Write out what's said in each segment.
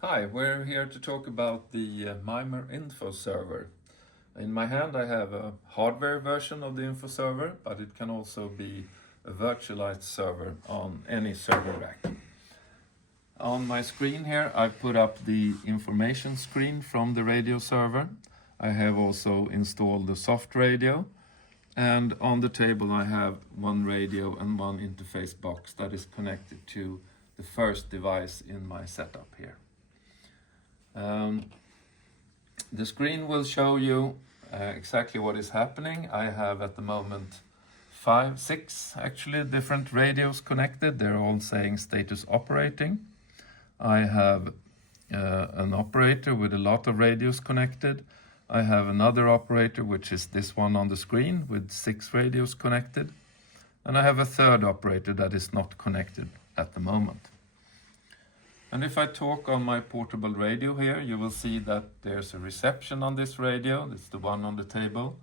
Hi, we're here to talk about the Mimer Infoserver. In my hand I have a hardware version of the Infoserver, but it can also be a virtualized server on any server rack. On my screen here I've put up the information screen from the radio server. I have also installed the soft radio, and on the table I have one radio and one interface box that is connected to the first device in my setup here. The screen will show you exactly what is happening. I have at the moment six actually different radios connected. They're all saying status operating. I have an operator with a lot of radios connected. I have another operator, which is this one on the screen, with 6 radios connected. And I have a third operator that is not connected at the moment. And if I talk on my portable radio here, you will see that there's a reception on this radio. It's the one on the table.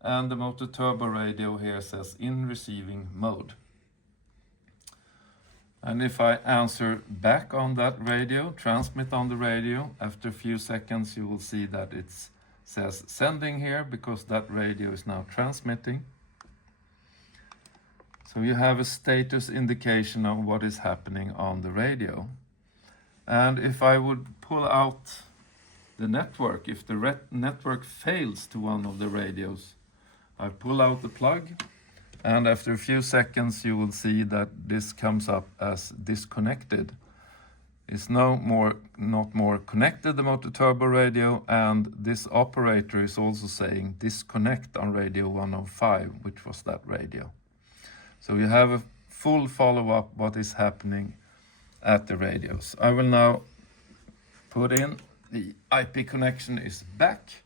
And the motor turbo radio here says in receiving mode. And if I answer back on that radio, transmit on the radio, after a few seconds you will see that it says sending here, because that radio is now transmitting. So you have a status indication of what is happening on the radio. And if I would pull out the network, if the network fails to one of the radios, I pull out the plug, and after a few seconds you will see that this comes up as disconnected. It's not more connected, the motor turbo radio, and this operator is also saying disconnect on radio 105, which was that radio. So you have a full follow-up what is happening at the radios. I will now put in the IP connection is back,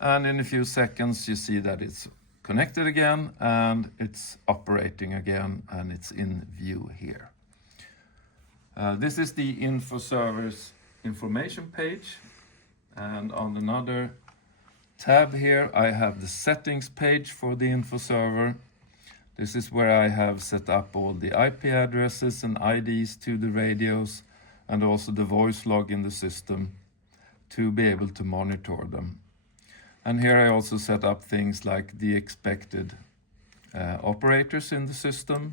and in a few seconds you see that it's connected again and it's operating again, and it's in view here. This is the Infoserver's information page, and on another tab here I have the settings page for the Infoserver. This is where I have set up all the IP addresses and IDs to the radios, and also the voice log in the system to be able to monitor them. And here I also set up things like the expected operators in the system,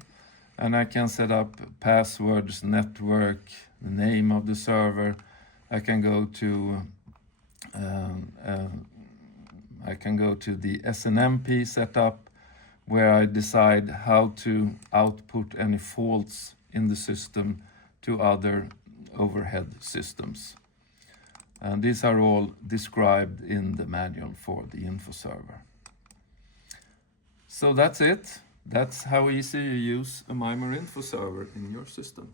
and I can set up passwords, network, the name of the server. I can go to the SNMP setup, where I decide how to output any faults in the system to other overhead systems. And these are all described in the manual for the Infoserver. So that's it. That's how easy you use a Mimer Infoserver in your system.